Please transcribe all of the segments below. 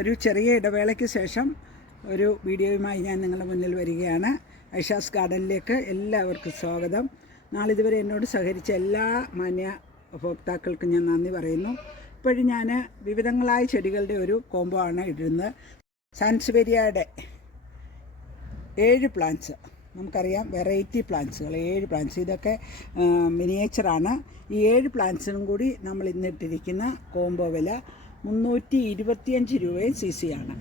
ഒരു ചെറിയ ഇടവേളയ്ക്ക് ശേഷം ഒരു വീഡിയോയുമായി ഞാൻ നിങ്ങളുടെ മുന്നിൽ വരികയാണ്. ഐഷാസ് ഗാർഡനിലേക്ക് എല്ലാവർക്കും സ്വാഗതം. നാളിതുവരെ എന്നോട് സഹകരിച്ച എല്ലാ മാന്യ ഉപഭോക്താക്കൾക്കും ഞാൻ നന്ദി പറയുന്നു. ഇപ്പോഴും ഞാൻ വിവിധങ്ങളായ ചെടികളുടെ ഒരു കോംബോ ആണ് ഇടുന്നത്. സാൻസ്വേരിയയുടെ ഏഴ് പ്ലാന്റ്സ് നമുക്കറിയാം വെറൈറ്റി പ്ലാന്റ്സുകൾ ഏഴ് പ്ലാന്റ്സ് ഇതൊക്കെ മിനിയേച്ചറാണ് ഈ ഏഴ് പ്ലാന്റ്സിനും കൂടി നമ്മൾ ഇന്നിട്ടിരിക്കുന്ന കോംബോ വില മുന്നൂറ്റി ഇരുപത്തിയഞ്ച് രൂപയും സി സി ആണ്.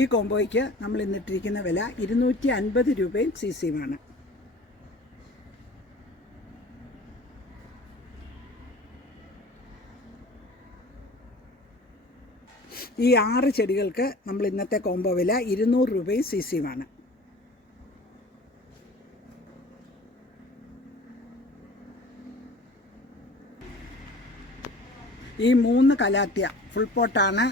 ഈ കോംബോയ്ക്ക് നമ്മൾ ഇന്നിട്ടിരിക്കുന്ന വില ഇരുന്നൂറ്റി അൻപത് രൂപയും സി സിയുമാണ് ഈ ആറ് ചെടികൾക്ക് നമ്മൾ ഇന്നത്തെ കോംബോ വില ഇരുന്നൂറ് രൂപയും സി സിയുമാണ് ഈ മൂന്ന് കലാത്തിയ ഫുൾ പോട്ടാണ്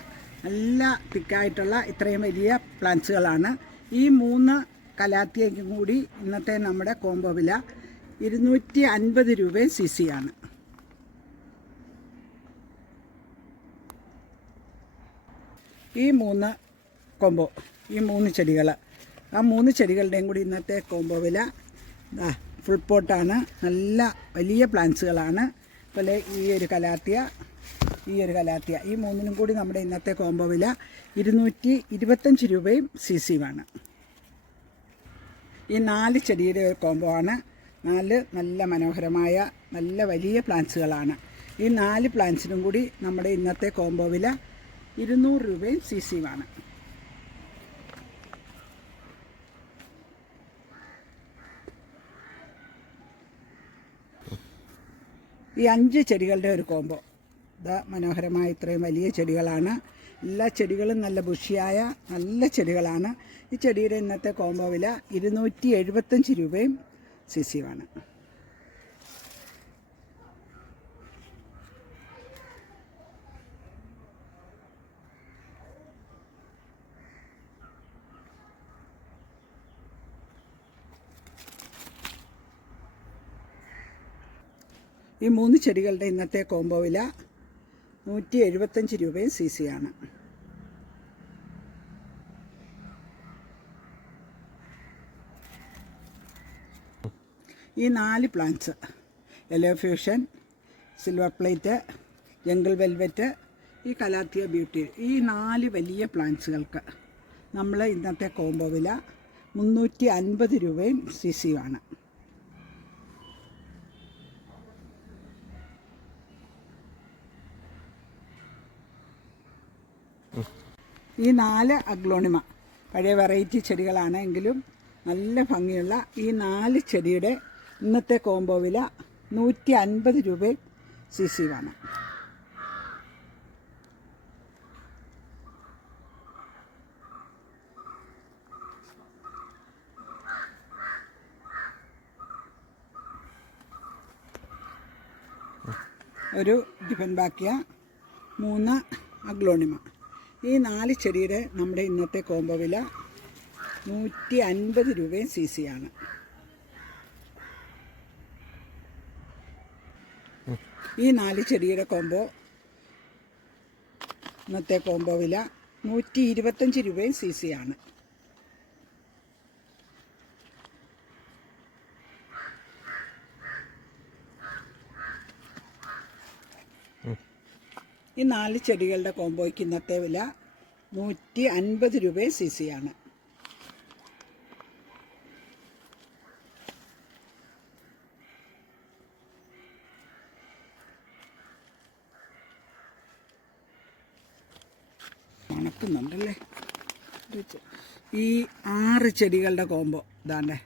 നല്ല തിക്കായിട്ടുള്ള ഇത്രയും വലിയ പ്ലാന്റ്സുകളാണ് ഈ മൂന്ന് കലാത്തിയയ്ക്കും കൂടി ഇന്നത്തെ നമ്മുടെ കോംബോ വില ഇരുന്നൂറ്റി അൻപത് രൂപയും സി സി ആണ്. ഈ മൂന്ന് കോംബോ ഈ മൂന്ന് ചെടികൾ ആ മൂന്ന് ചെടികളുടെയും കൂടി ഇന്നത്തെ കോംബോ വില ഫുൾ പോട്ടാണ് നല്ല വലിയ പ്ലാന്റ്സുകളാണ് അതുപോലെ ഈ ഒരു കലാത്തിയ ഈ ഒരു കലാത്തിയ. ഈ മൂന്നിനും കൂടി നമ്മുടെ ഇന്നത്തെ കോംബോ വില ഇരുന്നൂറ്റി ഇരുപത്തഞ്ച് രൂപയും സി സിയുമാണ് ഈ നാല് ചെടിയുടെ ഒരു കോംബോ ആണ്. നാല് നല്ല മനോഹരമായ നല്ല വലിയ പ്ലാന്റ്സുകളാണ് ഈ നാല് പ്ലാന്റ്സിനും കൂടി നമ്മുടെ ഇന്നത്തെ കോംബോ വില ഇരുന്നൂറ് രൂപയും സി സിയുമാണ് ഈ അഞ്ച് ചെടികളുടെ ഒരു കോംബോ ഇതാ മനോഹരമായ ഇത്രയും വലിയ ചെടികളാണ്. എല്ലാ ചെടികളും നല്ല ബുഷിയായ നല്ല ചെടികളാണ്. ഈ ചെടിയുടെ ഇന്നത്തെ കോംബോ വില ഇരുന്നൂറ്റി എഴുപത്തഞ്ച് രൂപയും സി സിയുമാണ് ഈ മൂന്ന് ചെടികളുടെ ഇന്നത്തെ കോംബോ വില നൂറ്റി എഴുപത്തഞ്ച് രൂപയും സി സി ആണ്. ഈ നാല് plants yellow fusion silver plate jungle velvet ഈ കലാത്തിയ ബ്യൂട്ടി ഈ നാല് വലിയ പ്ലാന്റ്സുകൾക്ക് നമ്മൾ ഇന്നത്തെ കോംബോ വില മുന്നൂറ്റി അൻപത് രൂപയും സി സിയുമാണ് ഈ നാല് അഗ്ലോണിമ പഴയ വെറൈറ്റി ചെടികളാണ് എങ്കിലും നല്ല ഭംഗിയുള്ള ഈ നാല് ചെടിയുടെ ഇന്നത്തെ കോംബോ വില നൂറ്റി അൻപത് രൂപയും സി സി വേണം ഒരു ഡിഫൻ ബാക്കിയ മൂന്ന് അഗ്ലോണിമ. ഈ നാല് ചെടിയുടെ നമ്മുടെ ഇന്നത്തെ കോംബോ വില നൂറ്റി അൻപത് രൂപയും സി സി ആണ്. ഈ നാല് ചെടിയുടെ കോംബോ ഇന്നത്തെ കോംബോ വില നൂറ്റി ഇരുപത്തഞ്ച് രൂപയും സി സി ആണ്. ഈ നാല് ചെടികളുടെ കോമ്പോയ്ക്ക് ഇന്നത്തെ വില നൂറ്റി അൻപത് രൂപ സി സി ആണ്. മണക്കുന്നുണ്ടല്ലേ? ഈ ആറ് ചെടികളുടെ കോംബോ ഇതാണ്ടേ.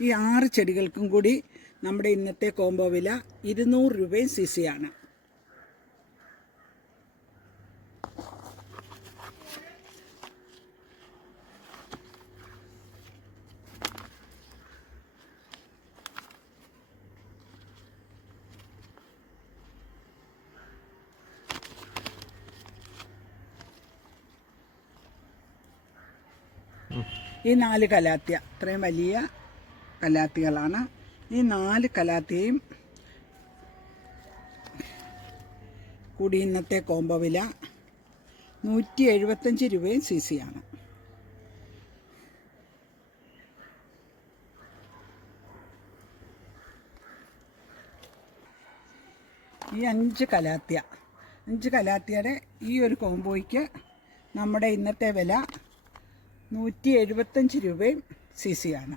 ഈ ആറ് ചെടികൾക്കും കൂടി നമ്മുടെ ഇന്നത്തെ കോംബോ വില ഇരുന്നൂറ് രൂപയും സി സി ആണ്. ഈ നാല് കലാത്തിയ ഇത്രയും വലിയ കലാത്തികളാണ്. ഈ നാല് കലാത്തിയും കൂടി ഇന്നത്തെ കോംബോ വില നൂറ്റി എഴുപത്തഞ്ച് രൂപയും സി സി ആണ്. ഈ അഞ്ച് കലാത്തിയ അഞ്ച് കലാത്തിയുടെ ഈ ഒരു കോംബോയ്ക്ക് നമ്മുടെ ഇന്നത്തെ വില നൂറ്റി എഴുപത്തഞ്ച് രൂപയും സി സി ആണ്.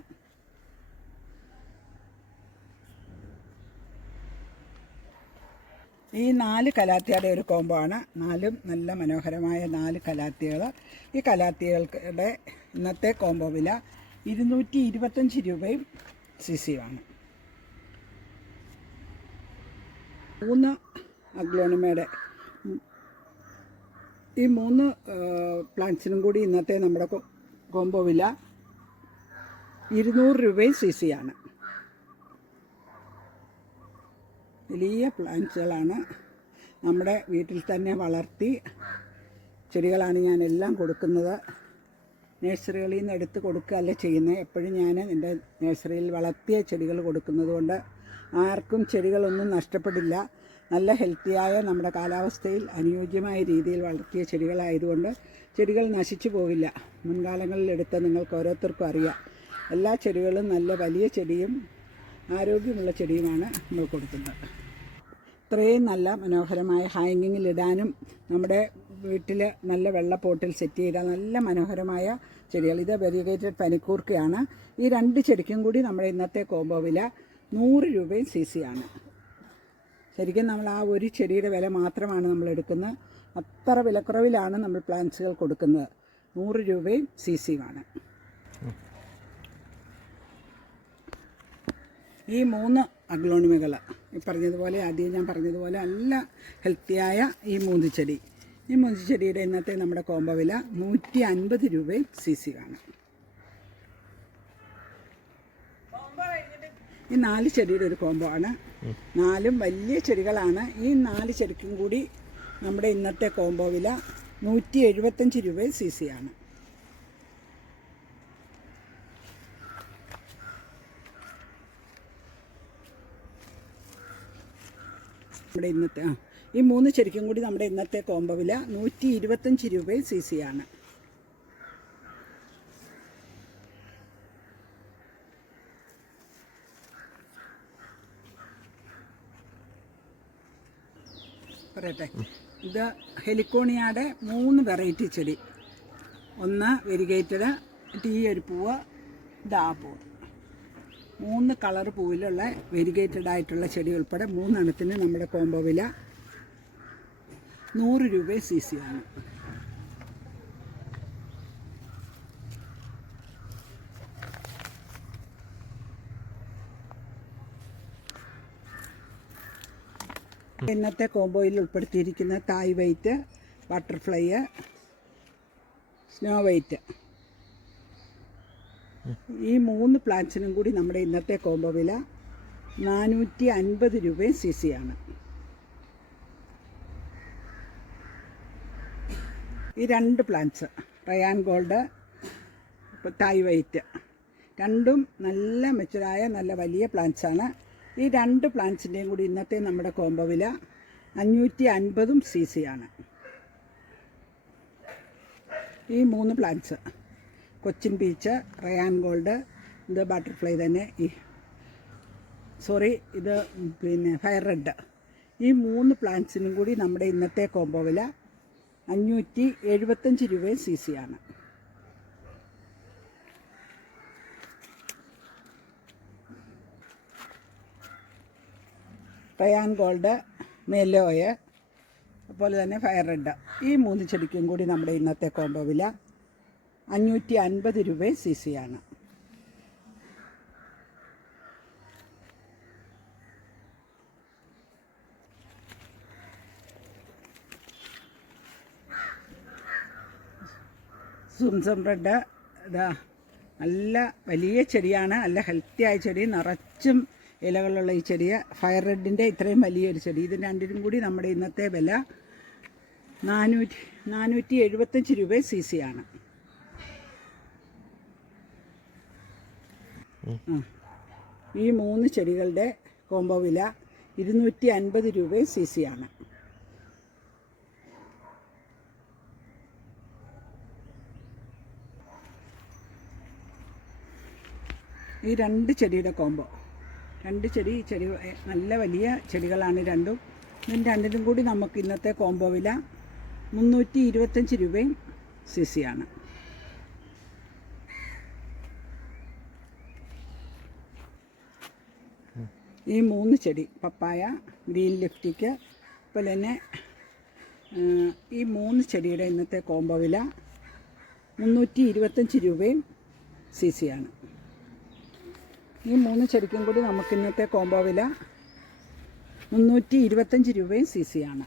ഈ നാല് കലാത്തിയുടെ ഒരു കോംബോ ആണ്. നാലും നല്ല മനോഹരമായ നാല് കലാത്തികൾ ഈ കലാത്തികളുടെ ഇന്നത്തെ കോംബോ വില ഇരുന്നൂറ്റി ഇരുപത്തഞ്ച് രൂപയും സി ആണ്. മൂന്ന് അഗ്ലോണിമയുടെ ഈ മൂന്ന് പ്ലാന്റ്സിനും കൂടി ഇന്നത്തെ നമ്മുടെ കോംബോ വില ഇരുന്നൂറ് രൂപയും സി സി ആണ്. വലിയ പ്ലാന്റ്സുകളാണ്. നമ്മുടെ വീട്ടിൽ തന്നെ വളർത്തി ചെടികളാണ് ഞാൻ എല്ലാം കൊടുക്കുന്നത്. നഴ്സറികളിൽ നിന്ന് എടുത്ത് കൊടുക്കുകയല്ല ചെയ്യുന്നത്. എപ്പോഴും ഞാൻ എന്റെ നഴ്സറിയിൽ വളർത്തിയ ചെടികൾ കൊടുക്കുന്നത് കൊണ്ട് ആർക്കും ചെടികളൊന്നും നഷ്ടപ്പെടില്ല. നല്ല ഹെൽത്തിയായ നമ്മുടെ കാലാവസ്ഥയിൽ അനുയോജ്യമായ രീതിയിൽ വളർത്തിയ ചെടികളായതുകൊണ്ട് ചെടികൾ നശിച്ചു പോകില്ല മുൻകാലങ്ങളിൽ എടുത്ത നിങ്ങൾക്ക് ഓരോരുത്തർക്കും അറിയാം. എല്ലാ ചെടികളും നല്ല വലിയ ചെടിയും ആരോഗ്യമുള്ള ചെടിയുമാണ് നമ്മൾ കൊടുക്കുന്നത്. ഇത്രയും നല്ല മനോഹരമായ ഹാങ്ങിങ്ങിൽ ഇടാനും നമ്മുടെ വീട്ടിൽ നല്ല വെള്ളപ്പോട്ടിൽ സെറ്റ് ചെയ്താൽ നല്ല മനോഹരമായ ചെടികൾ. ഇത് വെരിഗേറ്റഡ് പനിക്കൂർക്കയാണ്. ഈ രണ്ട് ചെടിക്കും കൂടി നമ്മുടെ ഇന്നത്തെ കോംബോ വില നൂറ് രൂപയും സി സി ആണ്. ശരിക്കും നമ്മൾ ആ ഒരു ചെടിയുടെ വില മാത്രമാണ് നമ്മൾ എടുക്കുന്നത്. അത്ര വിലക്കുറവിലാണ് നമ്മൾ പ്ലാന്റ്സുകൾ കൊടുക്കുന്നത്. നൂറ് രൂപയും സി സിയുമാണ് ഈ മൂന്ന് അഗ്ലോണിമകൾ ഈ പറഞ്ഞതുപോലെ ആദ്യം ഞാൻ പറഞ്ഞതുപോലെ നല്ല ഹെൽത്തിയായ ഈ മൂന്നിച്ചെടി ഈ മൂന്നിച്ചെടിയുടെ ഇന്നത്തെ നമ്മുടെ കോംബോ വില നൂറ്റി അൻപത് രൂപയും സി സി ആണ് ഈ നാല് ചെടിയുടെ ഒരു കോംബോ ആണ്. നാലും വലിയ ചെടികളാണ്. ഈ നാല് ചെടിക്കും കൂടി നമ്മുടെ ഇന്നത്തെ കോംബോ വില നൂറ്റി എഴുപത്തഞ്ച് രൂപ സി സി ആണ്. നമ്മുടെ ഇന്നത്തെ ആ ഈ മൂന്ന് ശരിക്കും കൂടി നമ്മുടെ ഇന്നത്തെ കോമ്പ വില നൂറ്റി ഇരുപത്തഞ്ച് രൂപയും സി സി ആണ്. പറയട്ടെ? ഇത് ഹെലിക്കോണിയാടെ മൂന്ന് വെറൈറ്റി ചെടി. ഒന്ന് വെരിഗേറ്റഡ് ടീ ഒരു പൂവ് ഇത് പൂവ്. മൂന്ന് കളർ പൂവിലുള്ള വെരിഗേറ്റഡ് ആയിട്ടുള്ള ചെടി ഉൾപ്പെടെ മൂന്നെണ്ണത്തിന് നമ്മുടെ കോംബോ വില നൂറ് രൂപ സി സി ആണ്. ഇന്നത്തെ കോംബോയിൽ ഉൾപ്പെടുത്തിയിരിക്കുന്ന Thai white butterfly snow white ഈ മൂന്ന് പ്ലാന്റ്സിനും കൂടി നമ്മുടെ ഇന്നത്തെ കോംബോ വില നാനൂറ്റി അൻപത് രൂപയും സി സി ആണ്. ഈ രണ്ട് plants Ryan gold Thai white രണ്ടും നല്ല മെച്ചുറായ നല്ല വലിയ പ്ലാന്റ്സാണ് ഈ രണ്ട് പ്ലാന്റ്സിന്റെയും കൂടി ഇന്നത്തെ നമ്മുടെ കോംബോ വില അഞ്ഞൂറ്റി അൻപതും സി സി ആണ്. ഈ മൂന്ന് plants Cochin beach Ryan gold ഇത് ബട്ടർഫ്ലൈ തന്നെ ഈ സോറി ഇത് പിന്നെ ഫയർ റെഡ്. ഈ മൂന്ന് പ്ലാന്റ്സിനും കൂടി നമ്മുടെ ഇന്നത്തെ കോംബോ വില അഞ്ഞൂറ്റി എഴുപത്തഞ്ച് രൂപയും സി സി ആണ്. റയാൻ ഗോൾഡ് മെല്ലോയ് അതുപോലെ തന്നെ ഫയർ റെഡ് ഈ മൂന്ന് ചെടിക്കും കൂടി നമ്മുടെ ഇന്നത്തെ കോംബോ വില അഞ്ഞൂറ്റി അൻപത് രൂപ സി സി ആണ്. സുംസം റെഡ് ഇതാ നല്ല വലിയ ചെടിയാണ് നല്ല ഹെൽത്തിയായ ചെടി നിറച്ചും ഇലകളുള്ള ഈ ചെടിയ. ഫയർ റെഡിന്റെ ഇത്രയും വലിയൊരു ചെടി. ഇത് രണ്ടിനും കൂടി നമ്മുടെ ഇന്നത്തെ വില നാനൂറ്റി നാനൂറ്റി എഴുപത്തഞ്ച് രൂപ സി സി ആണ്. ഈ മൂന്ന് ചെടികളുടെ കോംബോ വില ഇരുന്നൂറ്റി അൻപത് രൂപ സി സി ആണ്. ഈ രണ്ട് ചെടിയുടെ കോംബോ രണ്ട് ചെടി ചെടി നല്ല വലിയ ചെടികളാണ് രണ്ടും. ഇതിന് രണ്ടിനും കൂടി നമുക്ക് ഇന്നത്തെ കോംബോ വില മുന്നൂറ്റി ഇരുപത്തഞ്ച് രൂപയും സി സി ആണ്. ഈ മൂന്ന് ചെടി പപ്പായ ഗ്രീൻ ലിഫ്റ്റിക്ക് അതുപോലെ തന്നെ ഈ മൂന്ന് ചെടിയുടെ ഇന്നത്തെ കോംബോ വില മുന്നൂറ്റി ഇരുപത്തഞ്ച് രൂപയും സി സി ആണ്. ഈ മൂന്ന് ചെടിക്കും കൂടി നമുക്ക് ഇന്നത്തെ കോംബോ വില മുന്നൂറ്റി ഇരുപത്തഞ്ച് രൂപയും സി സി ആണ്.